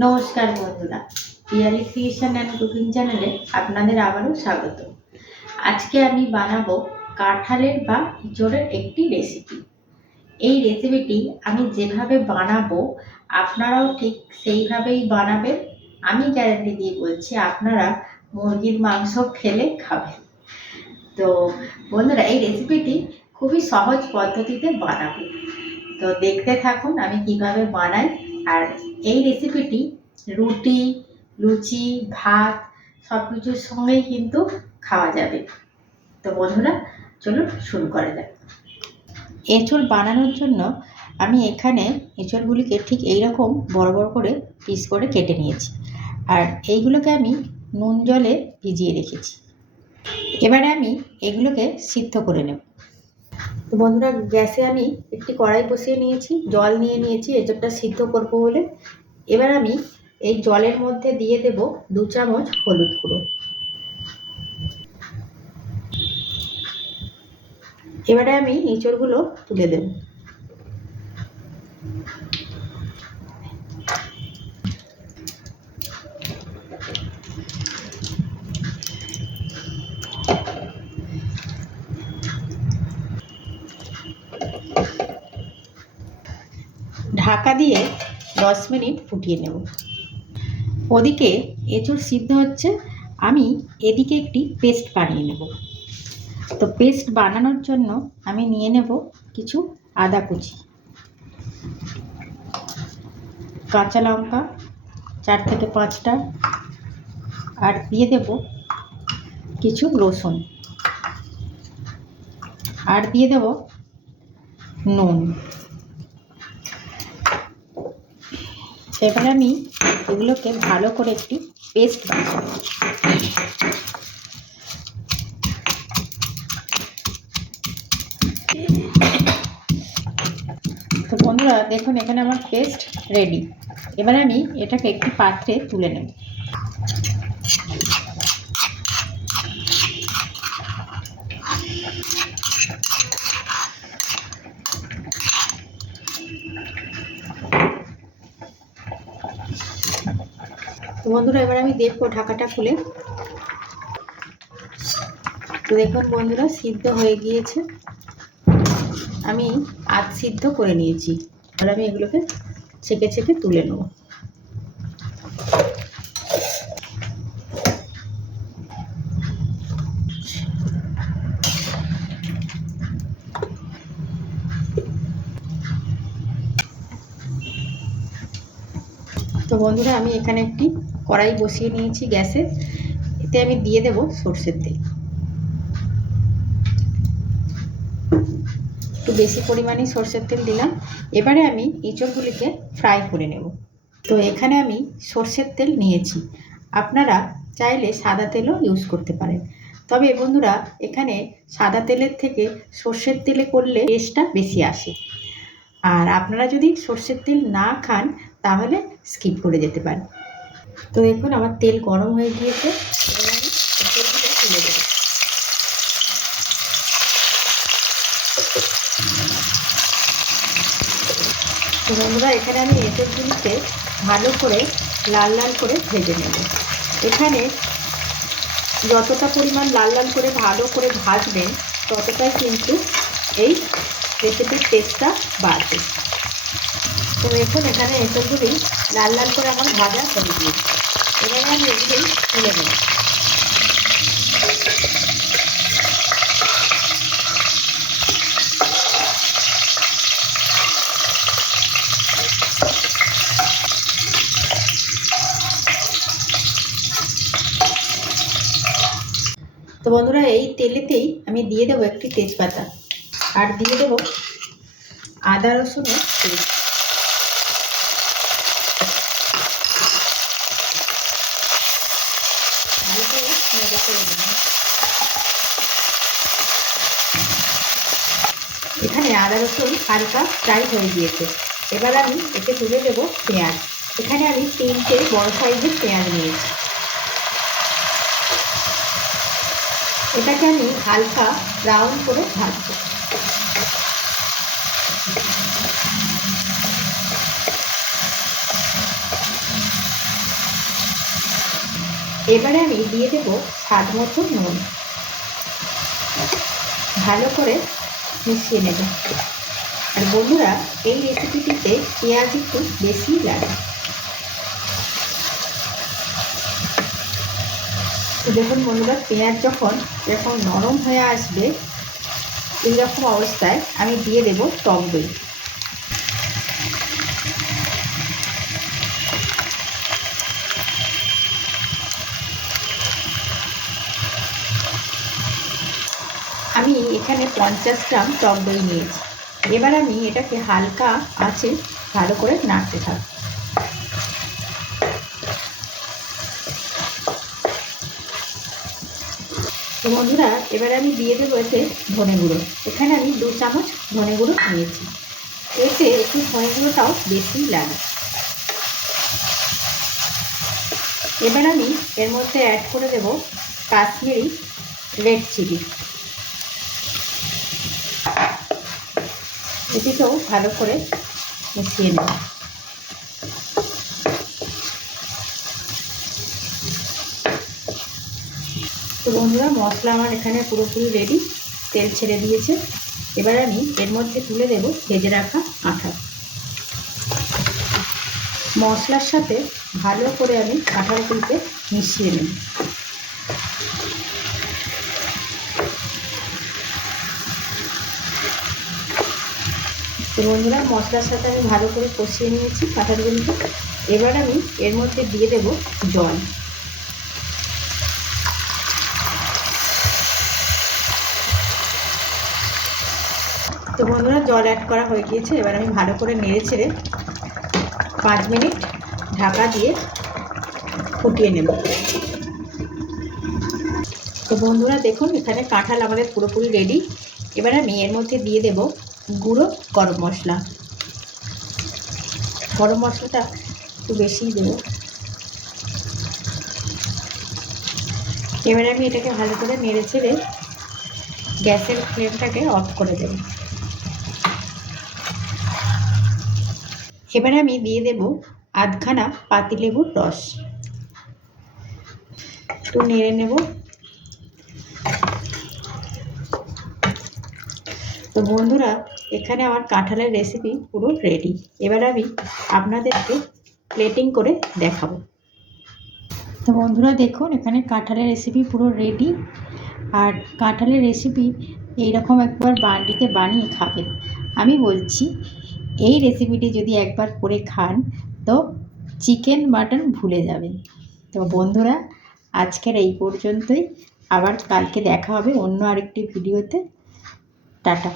নমস্কার বন্ধুরা, Piyali creation and cooking চ্যানেলে আপনাদের আবারও স্বাগত। আজকে আমি বানাবো কাঁঠালের বা এঁচোড়ের একটি রেসিপি। এই রেসিপিটি আমি যেভাবে বানাবো আপনারাও ঠিক সেইভাবেই বানাবেন। আমি গ্যারান্টি দিয়ে বলছি আপনারা মুরগির মাংস খেলে খাবেন। তো বন্ধুরা, এই রেসিপিটি খুবই সহজ পদ্ধতিতে বানাবো। তো দেখতে থাকুন আমি কিভাবে বানাই। আর এই রেসিপিটি রুটি, লুচি, ভাত সব কিছুর সঙ্গেই কিন্তু খাওয়া যাবে। তো বন্ধুরা, চলুন শুরু করা যাক। এঁচোড় বানানোর জন্য আমি এখানে এঁচোড়গুলিকে ঠিক এইরকম বড় বড় করে পিস করে কেটে নিয়েছি। আর এইগুলোকে আমি নুন জলে ভিজিয়ে রেখেছি। এবারে আমি এগুলোকে সিদ্ধ করে নেব। তো বন্ধুরা, গ্যাসে আমি একটি কড়াই বসিয়ে নিয়েছি, জল নিয়ে নিয়েছি এঁচোড়টা সিদ্ধ করবো বলে। এবার আমি এই জলের মধ্যে দিয়ে দেব 2 চামচ হলুদ গুঁড়ো। এবারে আমি এঁচোড়গুলো তুলে দেব। ঢাকা দিয়ে 10 মিনিট ফুটিয়ে নেব। ওদিকে এঁচোড় সিদ্ধ হচ্ছে, আমি এদিকে একটি পেস্ট বানিয়ে নেব। তো পেস্ট বানানোর জন্য আমি নিয়ে নেব কিছু আদা কুচি, কাঁচা লঙ্কা 4 থেকে 5টা, আর দিয়ে দেব কিছু রসুন, আর দিয়ে দেব নুন। এবার আমি এগুলোকে ভালো করে একটি পেস্ট বানাবো। তো বন্ধুরা দেখুন, এখানে আমার পেস্ট রেডি। এবার আমি এটাকে একটি পাত্রে তুলে নেব। তো বন্ধুরা, এবার আমি দেখবো ঢাকাটা খুলে। তো দেখুন বন্ধুরা, সিদ্ধ হয়ে গিয়েছে। আমি আধ সিদ্ধ করে নিয়েছি। এবার আমি এগুলোকে ছেঁকে ছেঁকে তুলে নেব। তো বন্ধুরা, আমি এখানে একটি কড়াই বসিয়ে নিয়েছি গ্যাসে। এতে আমি দিয়ে দেব সরষের তেল। একটু বেশি পরিমাণে সরষের তেল দিলাম। এবারে আমি এঁচোড়গুলিকে ফ্রাই করে নেব। তো এখানে আমি সরষের তেল নিয়েছি, আপনারা চাইলে সাদা তেলও ইউজ করতে পারেন। তবে বন্ধুরা, এখানে সাদা তেলের থেকে সরষের তেলে করলে টেস্টটা বেশি আসে। আর আপনারা যদি সরষের তেল না খান তাহলে স্কিপ করে যেতে পারেন। তো দেখুন আমার তেল গরম হয়ে গিয়েছে। এবার আমি এঁচোড়গুলো তুলে দেব। তো বন্ধুরা, এখানে আমি এঁচোড়গুলিকে ভালো করে লাল লাল করে ভেজে নেব। এখানে যতটা পরিমাণ লাল লাল করে ভালো করে ভাজবেন ততটাই কিন্তু এই রেসিপির টেস্টটা বাড়বে। তো দেখুন, এখানে এঁচোড়গুলি লাল লাল করে আমার ভাজা হয়ে গিয়েছে। এবারে আমি এগুলি তুলে নেব। তো বন্ধুরা, এই তেলেতেই আমি দিয়ে দেবো একটি তেজপাতা, আর দিয়ে দেবো আদা রসুনের পেস্ট। এখানে আদা রসুন হালকা ফ্রাই হয়ে গিয়েছে। এবার আমি এতে তুলে দেবো পেঁয়াজ। এখানে আমি 3টে বড় সাইজের পেঁয়াজ নিয়েছি। এটাকে আমি হালকা ব্রাউন করে ভাজবো। এবারে আমি দিয়ে দেব স্বাদ মতো নুন, ভালো করে মিশিয়ে নেব। আর বন্ধুরা, এই রেসিপিটিতে পেঁয়াজ একটু বেশি লাগে। তো দেখুন বন্ধুরা, পেঁয়াজ যখন এরকম নরম হয়ে আসবে, এইরকম অবস্থায় আমি দিয়ে দেব টক দই। আমি এখানে 50 গ্রাম টক দই নিয়েছি। এবার আমি এটাকে হালকা আঁচে ভালো করে নাড়তে থাকবো। তো বন্ধুরা, এবারে আমি দিয়ে দেবো এতে ধনে গুঁড়ো। এখানে আমি 2 চামচ ধনে গুঁড়ো নিয়েছি। এতে একটু ধনে গুঁড়োটাও বেশি লাগে। এবার আমি এর মধ্যে অ্যাড করে দেব কাশ্মীরি রেড চিলি। এটিকেও ভালো করে মিশিয়ে নেব। তো বন্ধুরা, মশলা আমার এখানে পুরোপুরি রেডি, তেল ছেড়ে দিয়েছে। এবার আমি এর মধ্যে তুলে দেব ভেজে রাখা কাঁঠাল। মশলার সাথে ভালো করে আমি কাঁঠালগুলিকে মিশিয়ে নেব। তো বন্ধুরা, মশলার সাথে আমি ভালো করে কষিয়ে নিয়েছি কাঁঠালগুলিকে। এবার আমি এর মধ্যে দিয়ে দেব জল। তো বন্ধুরা, জল অ্যাড করা হয়ে গিয়েছে। এবার আমি ভালো করে নেড়ে ছেড়ে 5 মিনিট ঢাকা দিয়ে ফুটিয়ে নেব। তো বন্ধুরা দেখুন, এখানে কাঁঠাল আমাদের পুরোপুরি রেডি। এবার আমি এর মধ্যে দিয়ে দেব গুঁড়ো গরম মশলা। গরম মশলাটা একটু বেশিই দেব। এবারে আমি এটাকে ভালো করে নেড়ে ছেড়ে গ্যাসের ফ্লেমটাকে অফ করে দেব। এবারে আমি দিয়ে দেব আধখানা পাতিলেবুর রস। একটু নেড়ে নেব। তো বন্ধুরা, এখানে আমার কাঁঠালের রেসিপি পুরো রেডি। এবার আমি আপনাদেরকে প্লেটিং করে দেখাবো। তো বন্ধুরা দেখুন, এখানে কাঁঠালের রেসিপি পুরো রেডি। আর কাঁঠালের রেসিপি এইরকম একবার বাড়িতে বানিয়ে খাবেন। আমি বলছি, এই রেসিপিটি যদি একবার করে খান তো চিকেন মাটন ভুলে যাবেন। তো বন্ধুরা, আজকের এই পর্যন্তই। আবার কালকে দেখা হবে অন্য আরেকটি ভিডিওতে। টাটা।